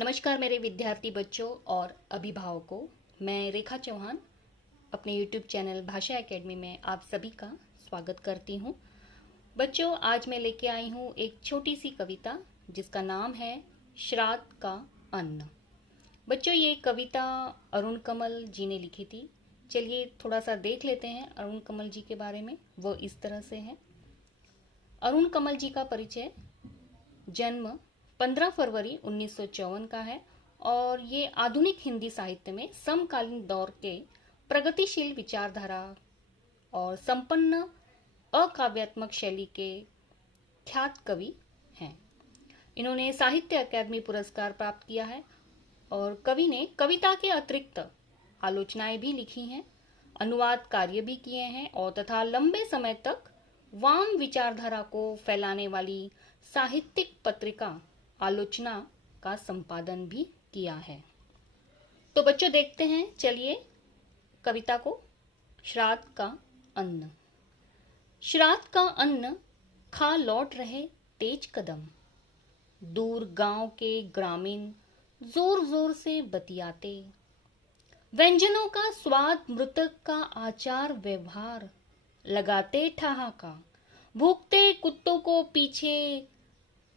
नमस्कार मेरे विद्यार्थी बच्चों और अभिभावकों। मैं रेखा चौहान अपने YouTube चैनल भाषा एकेडमी में आप सभी का स्वागत करती हूँ। बच्चों, आज मैं लेके आई हूँ एक छोटी सी कविता जिसका नाम है श्राद्ध का अन्न। बच्चों, ये कविता अरुण कमल जी ने लिखी थी। चलिए थोड़ा सा देख लेते हैं अरुण कमल जी के बारे में। वो इस तरह से है। अरुण कमल जी का परिचय: जन्म 15 फरवरी 1954 का है और ये आधुनिक हिंदी साहित्य में समकालीन दौर के प्रगतिशील विचारधारा और संपन्न अकाव्यात्मक शैली के ख्यात कवि हैं। इन्होंने साहित्य अकादमी पुरस्कार प्राप्त किया है और कवि ने कविता के अतिरिक्त आलोचनाएं भी लिखी हैं, अनुवाद कार्य भी किए हैं और तथा लंबे समय तक वाम विचारधारा को फैलाने वाली साहित्यिक पत्रिका आलोचना का संपादन भी किया है। तो बच्चों देखते हैं, चलिए कविता को। श्राद्ध का अन्न। श्राद्ध का अन्न खा लौट रहे तेज कदम, दूर गांव के ग्रामीण जोर जोर से बतियाते, व्यंजनों का स्वाद मृतक का आचार व्यवहार, लगाते ठहाका, भूखते कुत्तों को पीछे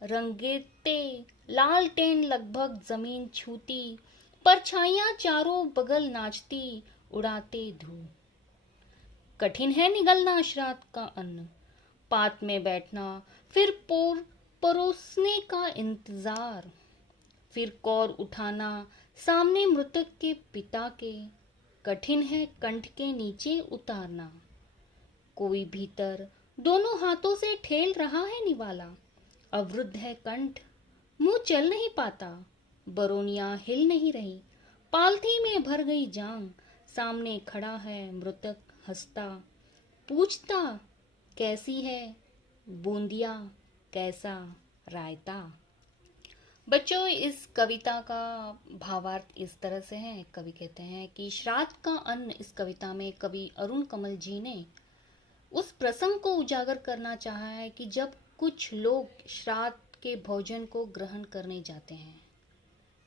रंगेते, लालटेन लगभग जमीन छूती, परछाइयां चारों बगल नाचती, उड़ाते धूल। कठिन है निगलना श्राद्ध का अन्न, पात में बैठना, फिर परोसने का इंतजार, फिर कौर उठाना सामने मृतक के पिता के, कठिन है कंठ के नीचे उतारना। कोई भीतर दोनों हाथों से ठेल रहा है निवाला, अवरुद्ध है कंठ, मुंह चल नहीं पाता, बरोनियां हिल नहीं रही, पालथी में भर गई जांग, सामने खड़ा है मृतक हंसता, पूछता कैसी है बूंदिया, कैसा रायता। बच्चों, इस कविता का भावार्थ इस तरह से है। कवि कहते हैं कि श्राद्ध का अन्न, इस कविता में कवि अरुण कमल जी ने उस प्रसंग को उजागर करना चाहा है कि जब कुछ लोग श्राद्ध के भोजन को ग्रहण करने जाते हैं।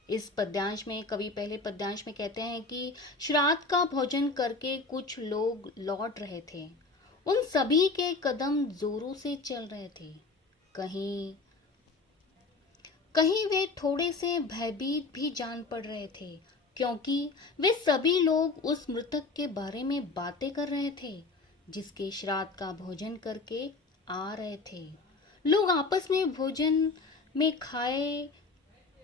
इस पद्यांश में कवि पहले पद्यांश में कहते हैं कि श्राद्ध का भोजन करके कुछ लोग लौट रहे थे, उन सभी के कदम जोरों से चल रहे थे, कहीं कहीं वे थोड़े से भयभीत भी जान पड़ रहे थे, क्योंकि वे सभी लोग उस मृतक के बारे में बातें कर रहे थे जिसके श्राद्ध का भोजन करके आ रहे थे। लोग आपस में भोजन में खाए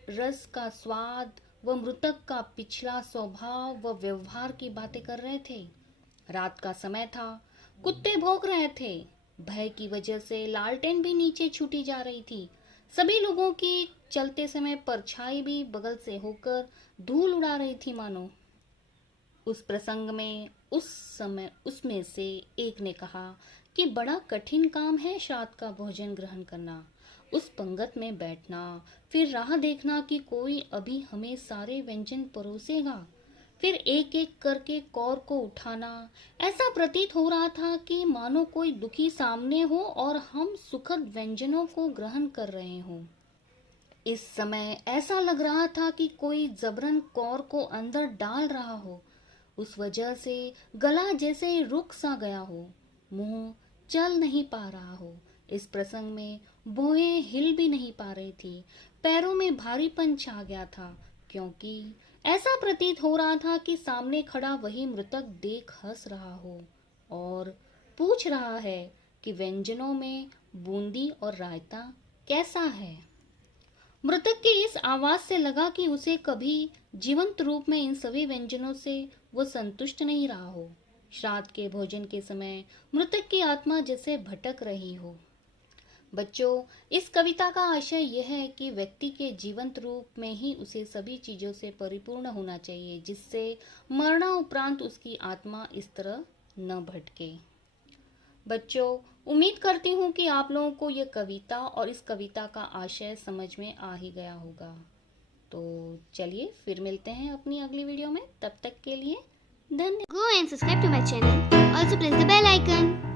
रस का स्वाद व मृतक का पिछला स्वभाव व व्यवहार की बातें कर रहे थे। रात का समय था, कुत्ते भौंक रहे थे, भय की वजह से लालटेन भी नीचे छूटी जा रही थी। सभी लोगों की चलते समय परछाई भी बगल से होकर धूल उड़ा रही थी मानो। उस प्रसंग में उस समय उसमें से एक ने कहा कि बड़ा कठिन काम है श्राद्ध का भोजन ग्रहण करना, उस पंगत में बैठना, फिर राह देखना कि कोई अभी हमें सारे व्यंजन परोसेगा, फिर एक एक करके कौर को उठाना। ऐसा प्रतीत हो रहा था कि मानो कोई दुखी सामने हो और हम सुखद व्यंजनों को ग्रहण कर रहे हों। इस समय ऐसा लग रहा था कि कोई जबरन कौर को अंदर डाल रहा हो, उस वजह से गला जैसे रुक सा गया हो, मुंह चल नहीं पा रहा हो। इस प्रसंग में भौहें हिल भी नहीं पा रही थी, पैरों में भारीपन छा गया था, क्योंकि ऐसा प्रतीत हो रहा था कि सामने खड़ा वही मृतक देख हंस रहा हो और पूछ रहा है कि व्यंजनों में बूंदी और रायता कैसा है। मृतक की इस आवाज से लगा कि उसे कभी जीवंत रूप में इन सभी व्यंजनों से वो संतुष्ट नहीं रहा हो। श्राद्ध के भोजन के समय मृतक की आत्मा जैसे भटक रही हो। बच्चों, इस कविता का आशय यह है कि व्यक्ति के जीवंत रूप में ही उसे सभी चीजों से परिपूर्ण होना चाहिए, जिससे मरणाउपरांत उसकी आत्मा इस तरह न भटके। बच्चों, उम्मीद करती हूँ कि आप लोगों को यह कविता और इस कविता का आशय समझ में आ ही गया होगा। तो चलिए फिर मिलते हैं अपनी अगली वीडियो में। तब तक के लिए धन्यवाद। Go and subscribe to my channel. Also press the bell icon.